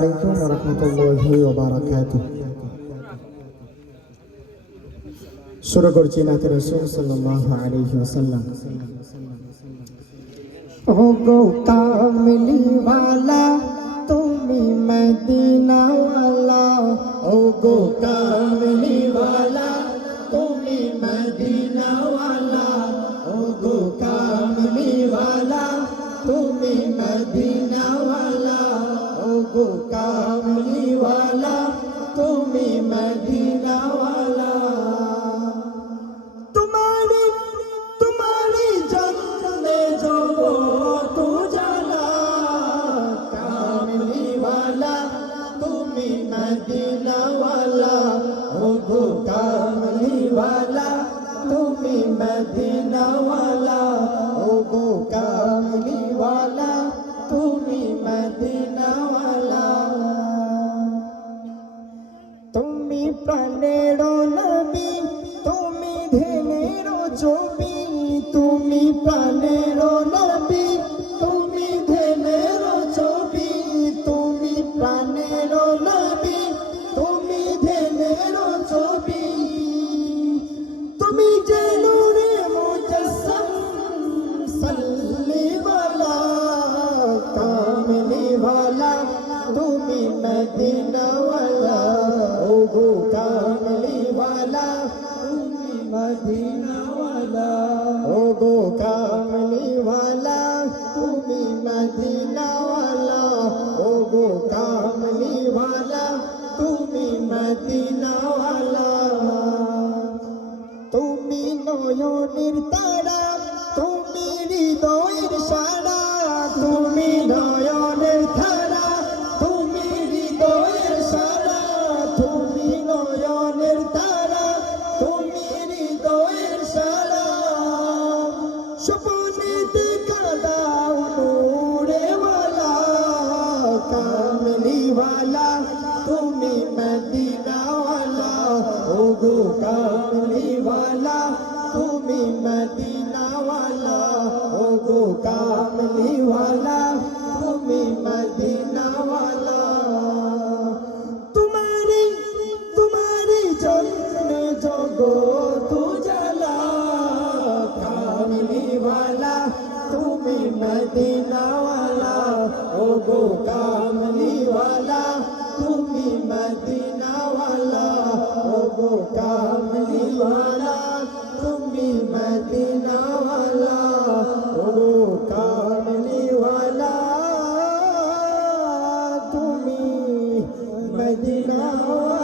আলাইকুম ওয়া রাহমাতুল্লাহি ওয়া বারাকাতুহু। শুরু করছি নাতে রাসূল সাল্লাল্লাহু আলাইহি ওয়াসাল্লাম। ও গো কামলি ওয়ালা তুমি মদিনা ওয়ালা, ও গো কামলি ওয়ালা তুমি মদিনা ওয়ালা, ও গো কামলি ওয়ালা তুমি মদিনা ওয়ালা, ও গো কামলি ওয়ালা তুমি মদিনা ওয়ালা। तुम्हारी जन्नत जगत उजाला, कामली वाला तुम्ही मदीना वाला, ओ गो कामली वाला तुम्ही मदीना वाला, ओ गो कामली वाला तुम्ही मदीना वाला। তুমি প্রাণের নবী, তুমি ধেনের ছবি, তুমি প্রাণের নবী, তুমি ধেনের ছবি, তুমি প্রাণের নবী, তুমি ধেনের ছবি, তুমি যে নূরে মুজাসসাম সাল্লি ওয়ালা, কামলি ওয়ালা তুমি মদিনা ওয়ালা, ও গো কামলি ওয়ালা তুমি মদিনা ওয়ালা, ও গো কামলি ওয়ালা তুমি মদিনা ওয়ালা, ও গো কামলি ওয়ালা তুমি মদিনা ওয়ালা। তুমি নয়নের তারা, তুমি হৃদয়ের সারা, তুমি নয়নের তারা, তুমি হৃদয়ের সারা, তুমি নয়নের তারা, তুমি হৃদয়ের সারা, স্বপ্নে দেখা দাও নূরে ওয়ালা, কামলি ওয়ালা তুমি মদিনা ওয়ালা, ও গো কামলি ওয়ালা তুমি মদিনা ওয়ালা, ও গো কামলি ওয়ালা তুমি মদিনা ওয়ালা। तुम्हारी जन्म जगत उजाला, कामली वाला তুমি মদিনা ওয়ালা, ও গো কামলি ওয়ালা তুমি মদিনা ওয়ালা, ও গো কামলি ওয়ালা তুমি মদিনা ওয়ালা, ও গো কামলি ওয়ালা তুমি মদিনা ওয়ালা।